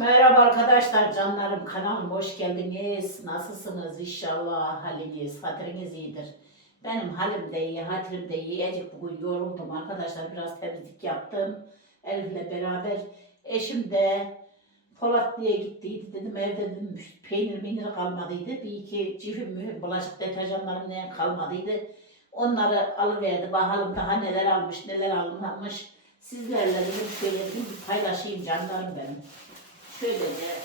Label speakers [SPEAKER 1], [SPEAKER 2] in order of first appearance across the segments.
[SPEAKER 1] Merhaba arkadaşlar, canlarım kanalıma hoş geldiniz. Nasılsınız? İnşallah haliniz, hatırınız iyidir. Benim halim de iyi, hatırım da iyi. Ecik bugün yoruldum arkadaşlar, biraz temizlik yaptım. Elif'le beraber. Eşim de Polatlı'ya gittiydi. Dedim evde dedim peynir meynir kalmadıydı. Bir iki cifim bulaşık deterjanlarım ne kalmadıydı. Onları alıverdi. Bakalım daha neler almış, neler almamış. Sizlerle dedim şöyle bir paylaşayım canlarım benim. Şöylece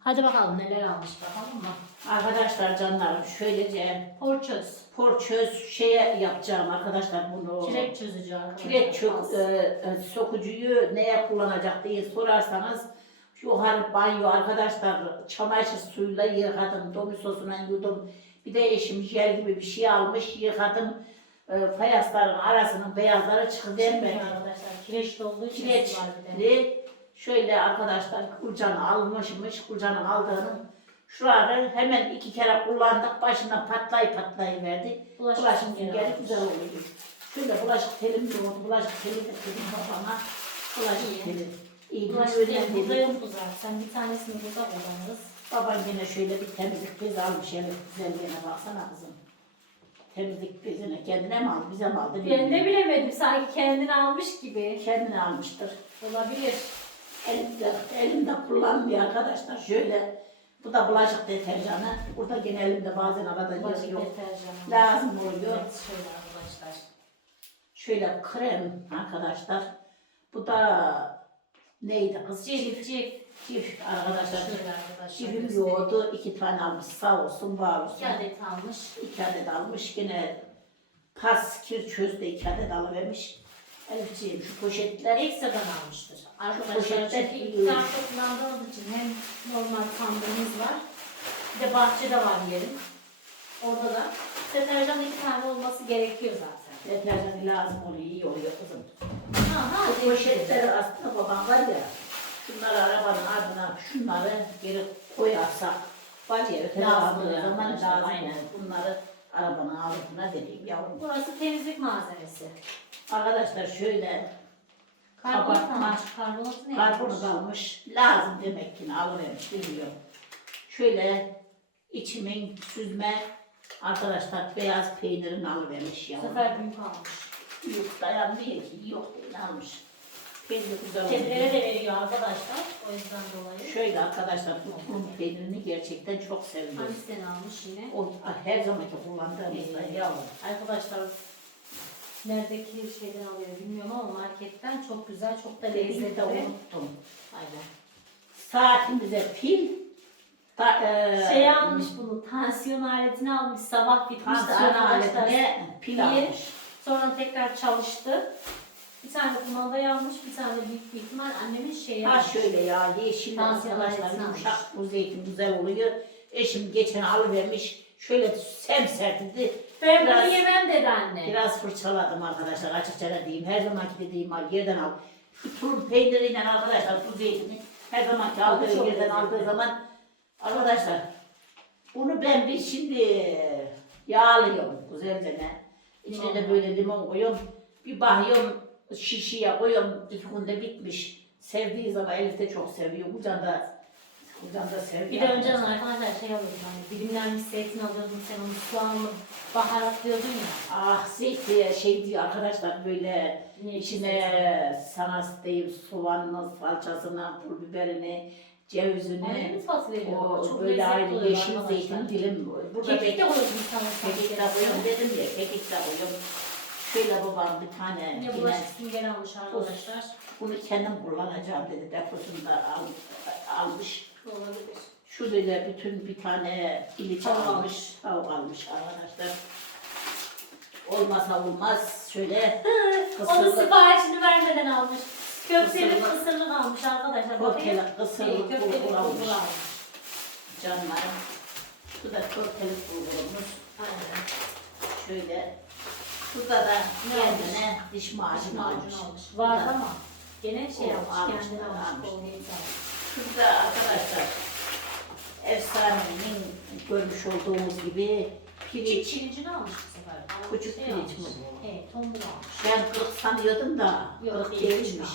[SPEAKER 2] Hadi bakalım neler almış bakalım mı?
[SPEAKER 1] arkadaşlar canlarım şöylece
[SPEAKER 2] Porçöz.
[SPEAKER 1] porçöz şeye yapacağım arkadaşlar bunu.
[SPEAKER 2] Kireç çözücü arkadaşlar.
[SPEAKER 1] Kireç çö- e, e, sokucuyu neye kullanacak diye sorarsanız yukarı banyo arkadaşlar çamaşır suyuyla yıkadım, domisosuna yudum. Bir de eşim jel gibi bir şey almış yıkadım. E, fayansların arasının beyazları çıkıvermedi.
[SPEAKER 2] Arkadaşlar kireçli olduğu için
[SPEAKER 1] Kireç
[SPEAKER 2] var bir de.
[SPEAKER 1] Ve şöyle arkadaşlar kurcanı almışmış, kurcanı aldığını şuraları hemen iki kere kullandık, başına patlay patlay verdi.
[SPEAKER 2] Bulaşık
[SPEAKER 1] Bulaşık
[SPEAKER 2] süngeri almış.
[SPEAKER 1] güzel oluyor. Şöyle bulaşık telim yoğurdu, bulaşık teli de dedim babama, bulaşık
[SPEAKER 2] İyi.
[SPEAKER 1] teli. İyi,
[SPEAKER 2] Bulaşık
[SPEAKER 1] öyle
[SPEAKER 2] değil,
[SPEAKER 1] dedim.
[SPEAKER 2] burada yok zaten. Bir tanesini burada kullanırız.
[SPEAKER 1] Baban yine şöyle bir temizlik bezi almış, hele güzelliğine baksana kızım. Temizlik bezini kendine mi aldı, bize mi aldı?
[SPEAKER 2] Ben de
[SPEAKER 1] bilmiyorum.
[SPEAKER 2] bilemedim. Sanki kendini almış gibi.
[SPEAKER 1] Kendine almıştır.
[SPEAKER 2] Olabilir.
[SPEAKER 1] Elimde, elimde kullanmıyor arkadaşlar. Şöyle, bu da bulaşık deterjanı. Burada yine elimde bazen arada
[SPEAKER 2] Bulaşık
[SPEAKER 1] yazıyor.
[SPEAKER 2] deterjanı.
[SPEAKER 1] Lazım oluyor.
[SPEAKER 2] Evet şöyle arkadaşlar.
[SPEAKER 1] Şöyle krem arkadaşlar. Bu da neydi kız?
[SPEAKER 2] Cif cif.
[SPEAKER 1] Çift arkadaşlar.
[SPEAKER 2] Şöyle arkadaşlar. Göstereyim.
[SPEAKER 1] yoğurdu. iki tane almış. Sağ olsun, var olsun.
[SPEAKER 2] İki adet almış.
[SPEAKER 1] İki adet almış. Yine pas kir çöz de iki adet alıvermiş. Elifciğim şu poşetler
[SPEAKER 2] Ekstradan almıştır. Arkadaşlar
[SPEAKER 1] poşetler
[SPEAKER 2] çünkü
[SPEAKER 1] iyi.
[SPEAKER 2] iki tarafta kullandığımız için hem normal sandığımız var. Bir de bahçede var yerim. Orada da deterjan iki tane olması gerekiyor zaten.
[SPEAKER 1] deterjanı lazım oluyor. iyi oluyor kızım.
[SPEAKER 2] Ha, ha,
[SPEAKER 1] poşetleri aslında babam var ya, şunları arabanın ardına şunları geri koyarsak var ya
[SPEAKER 2] oluyor
[SPEAKER 1] zaman lazım
[SPEAKER 2] aynen.
[SPEAKER 1] Bunları arabanın altına vereyim yavrum.
[SPEAKER 2] Burası temizlik malzemesi.
[SPEAKER 1] Arkadaşlar şöyle
[SPEAKER 2] Karbonat ne
[SPEAKER 1] karbonat
[SPEAKER 2] yapmış?
[SPEAKER 1] almış. Lazım demek ki alıvermiş bilmiyorum. Şöyle içimin süzme arkadaşlar beyaz peynirini alıvermiş
[SPEAKER 2] Bu
[SPEAKER 1] yavrum.
[SPEAKER 2] sefer büyük almış.
[SPEAKER 1] Yok dayanmıyor ki yok değil almış. Peynir güzel olmuş.
[SPEAKER 2] Kedilere de veriyor arkadaşlar. O yüzden dolayı.
[SPEAKER 1] Şöyle arkadaşlar bu tulum peynirini gerçekten çok seviyorum.
[SPEAKER 2] Hangisinden almış yine?
[SPEAKER 1] O her zamanki kullandığımızda
[SPEAKER 2] Ee,
[SPEAKER 1] yavrum.
[SPEAKER 2] Arkadaşlar neredeki şeyden alıyor bilmiyorum ama marketten çok güzel, çok da
[SPEAKER 1] Lezzetli
[SPEAKER 2] lezzetli.
[SPEAKER 1] unuttum.
[SPEAKER 2] Aynen.
[SPEAKER 1] Saatimize pil ta, e,
[SPEAKER 2] Şey almış bunu, tansiyon aletini almış, sabah bitmişti
[SPEAKER 1] tansiyon
[SPEAKER 2] arkadaşlar.
[SPEAKER 1] aletine pil almış.
[SPEAKER 2] Sonra tekrar çalıştı. Bir tane kumandayı almış, bir tane büyük bir ihtimal annemin şeyi
[SPEAKER 1] Ha şöyle ya yeşil
[SPEAKER 2] Tansiyon
[SPEAKER 1] arkadaşlar yumuşak bu zeytin güzel oluyor. Eşim geçen alıvermiş. Şöyle semsertidi.
[SPEAKER 2] Ben
[SPEAKER 1] Biraz-
[SPEAKER 2] bunu yemem dedi anne.
[SPEAKER 1] Biraz fırçaladım arkadaşlar açıkça ne diyeyim. Her zamanki dediğim al yerden al. Şu tulum peyniriyle arkadaşlar bu zeytini her zamanki aldığı
[SPEAKER 2] çok
[SPEAKER 1] yerden
[SPEAKER 2] lezzetli.
[SPEAKER 1] aldığı zaman arkadaşlar bunu ben bir şimdi yağlıyorum güzelce ne. İçine de böyle limon koyuyorum. Bir bakıyorum şişiye koyuyorum. İki günde bitmiş. Sevdiği zaman Elif de çok seviyor. Kucan da Kucan da seviyor.
[SPEAKER 2] Bir de önceden arkadaşlar şey alıyordum hani dilimlenmiş zeytin alıyordum sen onu soğanlı baharatlıyordun ya.
[SPEAKER 1] Ah zeytin şey diyor arkadaşlar böyle
[SPEAKER 2] Ne
[SPEAKER 1] İçine sana diyeyim soğanını, salçasını, pul biberini, cevizini,
[SPEAKER 2] Annemin tat veriyor.
[SPEAKER 1] o
[SPEAKER 2] çok
[SPEAKER 1] böyle
[SPEAKER 2] lezzetli
[SPEAKER 1] ayrı
[SPEAKER 2] oluyor
[SPEAKER 1] yeşil
[SPEAKER 2] arkadaşlar.
[SPEAKER 1] zeytin dilim. Burada
[SPEAKER 2] Kekik de koyuyorsun sana
[SPEAKER 1] kekik de koyuyorum dedim ya, kekik de koyuyorum. Şöyle babam bir tane
[SPEAKER 2] Yine
[SPEAKER 1] yine
[SPEAKER 2] bulaşık süngeri almış arkadaşlar.
[SPEAKER 1] bunu kendim kullanacağım dedi deposunda al, almış.
[SPEAKER 2] Olabilir.
[SPEAKER 1] Şu böyle bütün bir tane iliç
[SPEAKER 2] Tavuk
[SPEAKER 1] almış, tavuk almış arkadaşlar. Olmasa olmaz şöyle kısırlık,
[SPEAKER 2] siparişini vermeden almış. Köfteli
[SPEAKER 1] Kısırlık.
[SPEAKER 2] kısırlık almış arkadaşlar. Bakayım.
[SPEAKER 1] köfteli, kısırlık
[SPEAKER 2] Şey, köfteli
[SPEAKER 1] bulgur almış.
[SPEAKER 2] bulgur almış.
[SPEAKER 1] Canlarım. Bu da körpelik bulgurumuz.
[SPEAKER 2] Aynen.
[SPEAKER 1] Şöyle. Şurada da
[SPEAKER 2] Ne
[SPEAKER 1] kendine diş macunu almış.
[SPEAKER 2] Vardı
[SPEAKER 1] Burada-
[SPEAKER 2] ama gene şey
[SPEAKER 1] O
[SPEAKER 2] almış,
[SPEAKER 1] almış,
[SPEAKER 2] kendine almış.
[SPEAKER 1] Şurada arkadaşlar efsanenin görmüş olduğumuz gibi
[SPEAKER 2] Küçük
[SPEAKER 1] Pirinç.
[SPEAKER 2] pirincini almış bu sefer.
[SPEAKER 1] Küçük
[SPEAKER 2] şey
[SPEAKER 1] pirinç
[SPEAKER 2] almış.
[SPEAKER 1] mi bu?
[SPEAKER 2] Evet, tombul almış.
[SPEAKER 1] Ben kırık sanıyordum da
[SPEAKER 2] Yok,
[SPEAKER 1] kırık
[SPEAKER 2] değil.
[SPEAKER 1] değilmiş.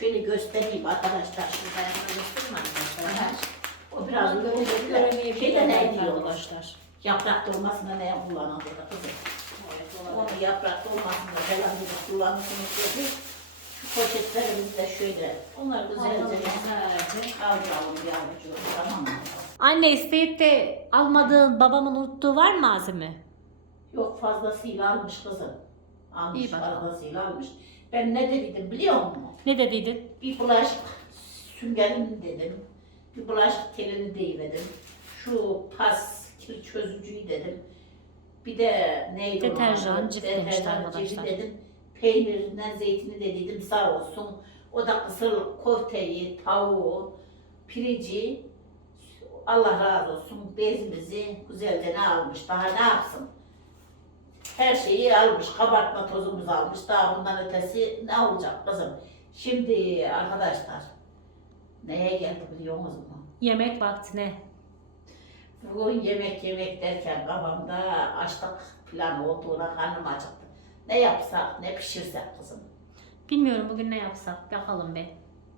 [SPEAKER 1] Şöyle göstereyim arkadaşlar.
[SPEAKER 2] Şurada yakına göstereyim arkadaşlar.
[SPEAKER 1] O biraz
[SPEAKER 2] Bunu
[SPEAKER 1] görecekler.
[SPEAKER 2] göremeyebilirler
[SPEAKER 1] Şeyde ne diyorlar?
[SPEAKER 2] arkadaşlar.
[SPEAKER 1] Yaprak dolmasına ne kullanılır kızım? Onu yaprak dolmasında falan bir kullanırsınız dedi. Şu poşetlerimizi de şöyle
[SPEAKER 2] Onları
[SPEAKER 1] Güzelce.
[SPEAKER 2] güzelce
[SPEAKER 1] kavuralım yavrucuğum tamam mı?
[SPEAKER 2] Anne isteyip de almadığın babamın unuttuğu var mı malzeme?
[SPEAKER 1] Yok fazlasıyla almış kızım. Almış
[SPEAKER 2] İyi
[SPEAKER 1] fazlasıyla almış. Ben ne dedim biliyor musun?
[SPEAKER 2] Ne dediydin?
[SPEAKER 1] Bir bulaşık süngerini dedim. Bir bulaşık telini deyivedim. Şu pas kil çözücüyü dedim. Bir de neydi
[SPEAKER 2] Deterjan,
[SPEAKER 1] adı?
[SPEAKER 2] cif demişti arkadaşlar.
[SPEAKER 1] dedim. Peynirinden zeytini de dedim sağ olsun. O da kısır köfteyi, tavuğu, pirinci Allah razı olsun bezimizi güzelce ne almış daha ne yapsın. Her şeyi almış, kabartma tozumuzu almış. Daha bundan ötesi ne olacak kızım? Şimdi arkadaşlar neye geldi biliyor musunuz?
[SPEAKER 2] Yemek vaktine.
[SPEAKER 1] Bugün yemek yemek derken kafamda açlık planı olduğuna karnım acıktı. Ne yapsak, ne pişirsek kızım.
[SPEAKER 2] Bilmiyorum bugün ne yapsak. Bakalım be.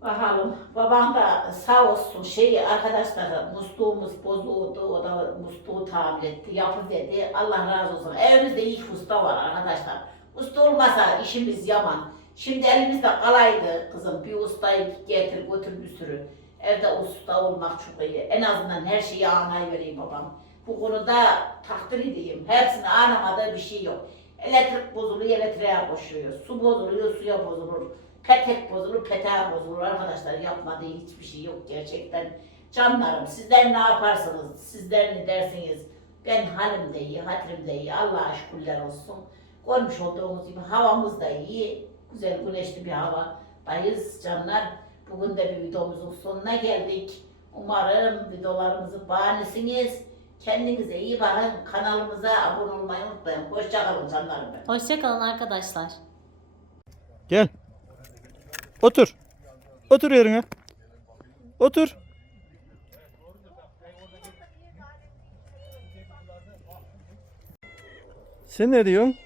[SPEAKER 1] Bakalım. Babam da sağ olsun şey arkadaşlar musluğumuz bozuldu. O da musluğu tamir etti. Yapıverdi. Allah razı olsun. Evimizde ilk usta var arkadaşlar. Usta olmasa işimiz yaman. Şimdi elimizde kalaydı kızım. Bir ustayı getir götür bir sürü. Evde usta olmak çok iyi. En azından her şeyi anay vereyim babam. Bu konuda takdir edeyim. Hepsini anlamadığı bir şey yok. Elektrik bozuluyor, elektriğe koşuyor. Su bozuluyor, suya bozulur. Petek bozulur, peteğe bozulur. Arkadaşlar yapmadığı hiçbir şey yok gerçekten. Canlarım sizler ne yaparsınız, sizler ne dersiniz? Ben halim de iyi, hatırım da iyi. Allah'a şükürler olsun. Görmüş olduğunuz gibi havamız da iyi. Güzel güneşli bir havadayız canlar. Bugün de bir videomuzun sonuna geldik. Umarım videolarımızı beğenirsiniz. Kendinize iyi bakın. Kanalımıza abone olmayı unutmayın. Hoşçakalın canlarım benim.
[SPEAKER 2] Hoşçakalın arkadaşlar.
[SPEAKER 3] Gel. Otur. Otur yerine. Otur. Sen ne diyorsun?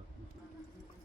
[SPEAKER 3] machen